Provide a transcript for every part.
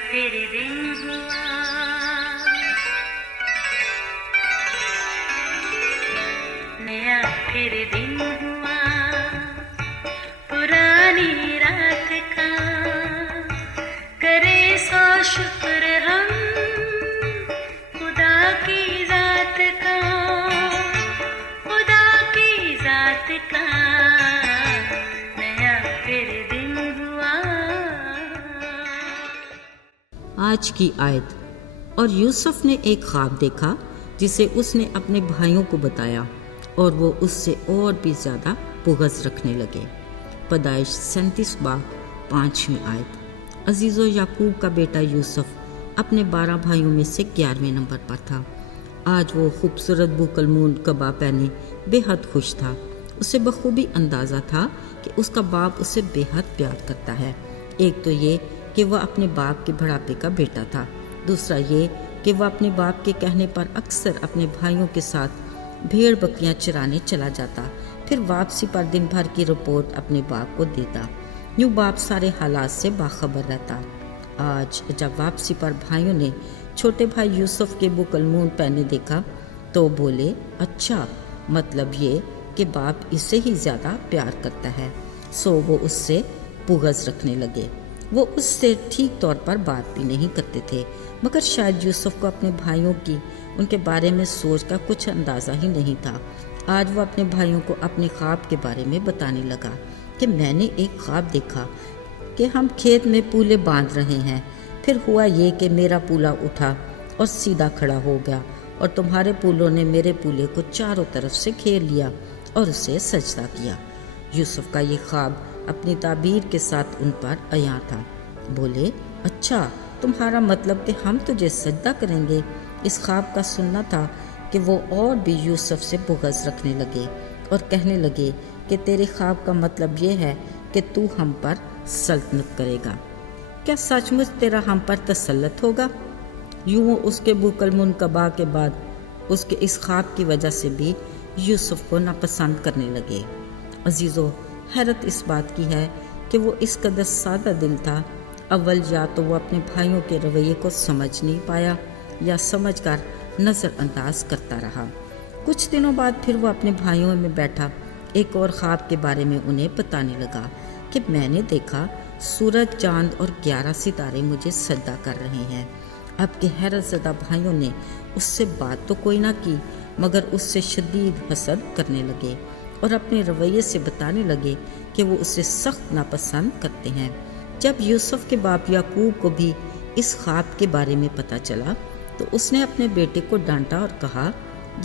پھر دن ہوا، نیا پھر دن ہوا، پرانی رات کا کرے سو شکر ہم خدا کی ذات کا، خدا کی ذات کا نیا پھر دن ہوا۔ آج کی آیت۔ اور یوسف نے ایک خواب دیکھا جسے اس نے اپنے بھائیوں کو بتایا اور وہ اس سے اور بھی زیادہ بغض رکھنے لگے۔ پیدائش 37 باب 5ویں آیت۔ عزیز و یعقوب کا بیٹا یوسف اپنے 12 بھائیوں میں سے 11ویں نمبر پر تھا۔ آج وہ خوبصورت بوکلمون کبا پہنے بے حد خوش تھا۔ اسے بخوبی اندازہ تھا کہ اس کا باپ اسے بے حد پیار کرتا ہے۔ ایک تو یہ کہ وہ اپنے باپ کے بڑھاپے کا بیٹا تھا، دوسرا یہ کہ وہ اپنے باپ کے کہنے پر اکثر اپنے بھائیوں کے ساتھ بھیڑ بکریاں چرانے چلا جاتا، پھر واپسی پر دن بھر کی رپورٹ اپنے باپ کو دیتا۔ یوں باپ سارے حالات سے باخبر رہتا۔ آج جب واپسی پر بھائیوں نے چھوٹے بھائی یوسف کے بوکلمون پہنے دیکھا تو بولے، اچھا مطلب یہ کہ باپ اسے ہی زیادہ پیار کرتا ہے۔ سو وہ اس سے بغض رکھنے لگے۔ وہ اس سے ٹھیک طور پر بات بھی نہیں کرتے تھے، مگر شاید یوسف کو اپنے بھائیوں کی ان کے بارے میں سوچ کا کچھ اندازہ ہی نہیں تھا۔ آج وہ اپنے بھائیوں کو اپنے خواب کے بارے میں بتانے لگا کہ میں نے ایک خواب دیکھا کہ ہم کھیت میں پولے باندھ رہے ہیں، پھر ہوا یہ کہ میرا پولا اٹھا اور سیدھا کھڑا ہو گیا اور تمہارے پولوں نے میرے پولے کو چاروں طرف سے گھیر لیا اور اسے سجدہ کیا۔ یوسف کا یہ خواب اپنی تعبیر کے ساتھ ان پر عیاں تھا۔ بولے، اچھا تمہارا مطلب کہ ہم تجھے سجدہ کریں گے۔ اس خواب کا سننا تھا کہ وہ اور بھی یوسف سے بغض رکھنے لگے اور کہنے لگے کہ تیرے خواب کا مطلب یہ ہے کہ تو ہم پر سلطنت کرے گا، کیا سچ مچ تیرا ہم پر تسلط ہوگا؟ یوں اس کے بوکلمون کبا کے بعد اس کے اس خواب کی وجہ سے بھی یوسف کو ناپسند کرنے لگے۔ عزیزو، حیرت اس بات کی ہے کہ وہ اس قدر سادہ دل تھا۔ اول یا تو وہ اپنے بھائیوں کے رویے کو سمجھ نہیں پایا یا سمجھ کر نظر انداز کرتا رہا۔ کچھ دنوں بعد پھر وہ اپنے بھائیوں میں بیٹھا ایک اور خواب کے بارے میں انہیں بتانے لگا کہ میں نے دیکھا سورج، چاند اور 11 ستارے مجھے سجدہ کر رہے ہیں۔ اب کے حیرت زدہ بھائیوں نے اس سے بات تو کوئی نہ کی، مگر اس سے شدید حسد کرنے لگے اور اپنے رویے سے بتانے لگے کہ وہ اسے سخت ناپسند کرتے ہیں۔ جب یوسف کے باپ یعقوب کو بھی اس خواب کے بارے میں پتہ چلا تو اس نے اپنے بیٹے کو ڈانٹا اور کہا،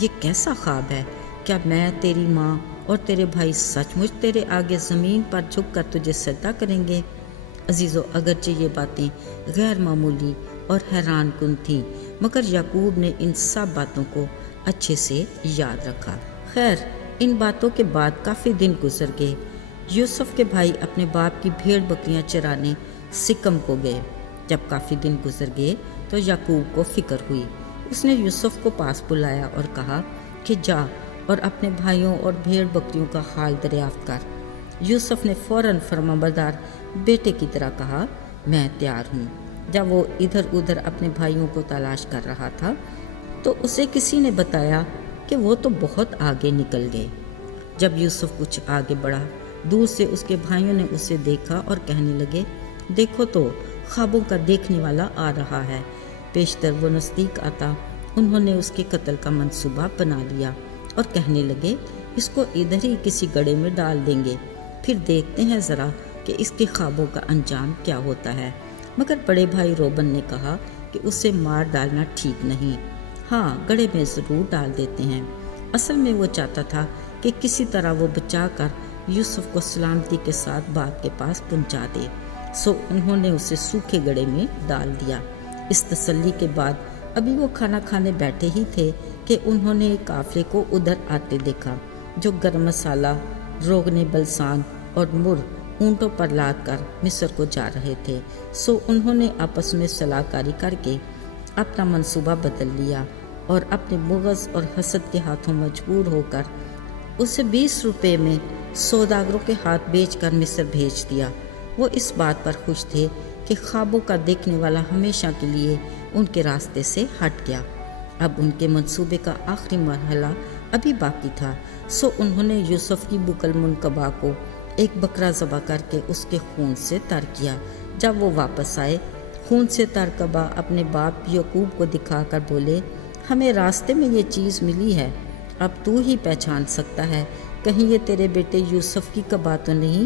یہ کیسا خواب ہے؟ کیا میں، تیری ماں اور تیرے بھائی سچ مچ تیرے آگے زمین پر جھک کر تجھے سجدہ کریں گے؟ عزیزو، اگرچہ یہ باتیں غیر معمولی اور حیران کن تھیں، مگر یعقوب نے ان سب باتوں کو اچھے سے یاد رکھا۔ خیر، ان باتوں کے بعد کافی دن گزر گئے۔ یوسف کے بھائی اپنے باپ کی بھیڑ بکریاں چرانے سکم کو گئے۔ جب کافی دن گزر گئے تو یعقوب کو فکر ہوئی۔ اس نے یوسف کو پاس بلایا اور کہا کہ جا اور اپنے بھائیوں اور بھیڑ بکریوں کا حال دریافت کر۔ یوسف نے فوراً فرمانبردار بیٹے کی طرح کہا، میں تیار ہوں۔ جب وہ ادھر ادھر اپنے بھائیوں کو تلاش کر رہا تھا تو اسے کسی نے بتایا کہ وہ تو بہت آگے نکل گئے۔ جب یوسف کچھ آگے بڑھا، دور سے اس کے بھائیوں نے اسے دیکھا اور کہنے لگے، دیکھو تو خوابوں کا دیکھنے والا آ رہا ہے۔ پیشتر وہ نزدیک آتا، انہوں نے اس کے قتل کا منصوبہ بنا لیا اور کہنے لگے، اس کو ادھر ہی کسی گڑھے میں ڈال دیں گے، پھر دیکھتے ہیں ذرا کہ اس کے خوابوں کا انجام کیا ہوتا ہے۔ مگر بڑے بھائی روبن نے کہا کہ اسے مار ڈالنا ٹھیک نہیں، ہاں گڑھے میں ضرور ڈال دیتے ہیں۔ اصل میں وہ چاہتا تھا کہ کسی طرح وہ بچا کر یوسف کو سلامتی کے ساتھ باپ کے پاس پہنچا دے، سو انہوں نے اسے سوکھے گڑھے میں ڈال دیا۔ اس تسلی کے بعد ابھی وہ کھانا کھانے بیٹھے ہی تھے کہ انہوں نے ایک قافلے کو ادھر آتے دیکھا جو گرم مسالہ، روغن بلسان اور مر اونٹوں پر لاد کر مصر کو جا رہے تھے۔ سو انہوں نے آپس میں صلاح کاری کر کے اپنا منصوبہ بدل لیا اور اپنے بغض اور حسد کے ہاتھوں مجبور ہو کر اسے 20 روپے میں سوداگروں کے ہاتھ بیچ کر مصر بھیج دیا۔ وہ اس بات پر خوش تھے کہ خوابوں کا دیکھنے والا ہمیشہ کے لیے ان کے راستے سے ہٹ گیا۔ اب ان کے منصوبے کا آخری مرحلہ ابھی باقی تھا، سو انہوں نے یوسف کی بک المنقبہ کو ایک بکرا ذبح کر کے اس کے خون سے تر کیا۔ جب وہ واپس آئے، خون سے تر کبا اپنے باپ یعقوب کو دکھا کر بولے، ہمیں راستے میں یہ چیز ملی ہے، اب تو ہی پہچان سکتا ہے، کہیں یہ تیرے بیٹے یوسف کی کبا تو نہیں؟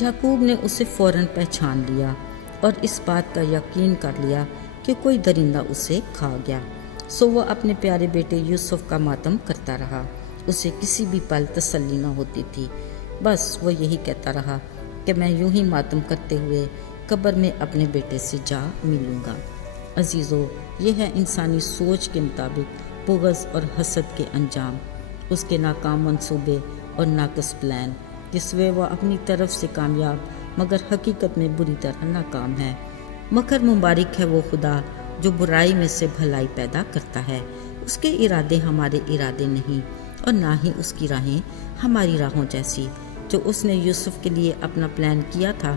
یعقوب نے اسے فوراً پہچان لیا اور اس بات کا یقین کر لیا کہ کوئی درندہ اسے کھا گیا، سو وہ اپنے پیارے بیٹے یوسف کا ماتم کرتا رہا۔ اسے کسی بھی پل تسلی نہ ہوتی تھی، بس وہ یہی کہتا رہا کہ میں یوں ہی ماتم کرتے ہوئے قبر میں اپنے بیٹے سے جا ملوں گا۔ عزیزو، یہ ہے انسانی سوچ کے مطابق بغض اور حسد کے انجام، اس کے ناکام منصوبے اور ناقص پلان، جس میں وہ اپنی طرف سے کامیاب مگر حقیقت میں بری طرح ناکام ہے۔ مگر مبارک ہے وہ خدا جو برائی میں سے بھلائی پیدا کرتا ہے۔ اس کے ارادے ہمارے ارادے نہیں اور نہ ہی اس کی راہیں ہماری راہوں جیسی۔ جو اس نے یوسف کے لیے اپنا پلان کیا تھا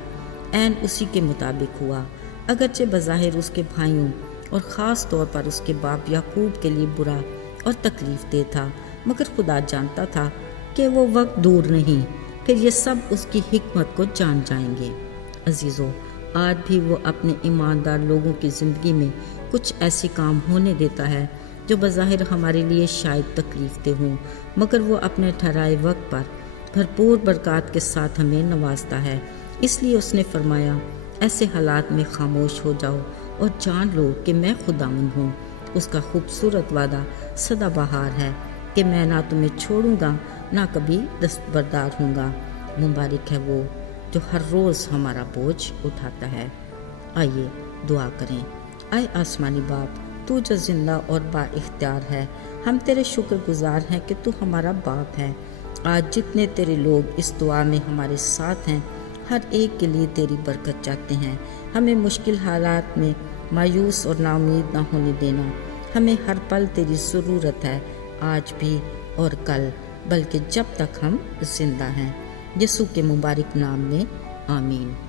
عین اسی کے مطابق ہوا، اگرچہ بظاہر اس کے بھائیوں اور خاص طور پر اس کے باپ یعقوب کے لیے برا اور تکلیف دہ تھا، مگر خدا جانتا تھا کہ وہ وقت دور نہیں، پھر یہ سب اس کی حکمت کو جان جائیں گے۔ عزیزو، آج بھی وہ اپنے ایماندار لوگوں کی زندگی میں کچھ ایسے کام ہونے دیتا ہے جو بظاہر ہمارے لیے شاید تکلیف دہ ہوں، مگر وہ اپنے ٹھہرائے وقت پر بھرپور برکات کے ساتھ ہمیں نوازتا ہے۔ اس لیے اس نے فرمایا، ایسے حالات میں خاموش ہو جاؤ اور جان لو کہ میں خداوند ہوں۔ اس کا خوبصورت وعدہ سدا بہار ہے کہ میں نہ تمہیں چھوڑوں گا نہ کبھی دستبردار ہوں گا۔ مبارک ہے وہ جو ہر روز ہمارا بوجھ اٹھاتا ہے۔ آئیے دعا کریں۔ اے آسمانی باپ، تو جو زندہ اور با اختیار ہے، ہم تیرے شکر گزار ہیں کہ تو ہمارا باپ ہے۔ آج جتنے تیرے لوگ اس دعا میں ہمارے ساتھ ہیں، ہر ایک کے لیے تیری برکت چاہتے ہیں۔ ہمیں مشکل حالات میں مایوس اور نا امید نہ ہونے دینا۔ ہمیں ہر پل تیری ضرورت ہے، آج بھی اور کل، بلکہ جب تک ہم زندہ ہیں۔ یسوع کے مبارک نام میں آمین۔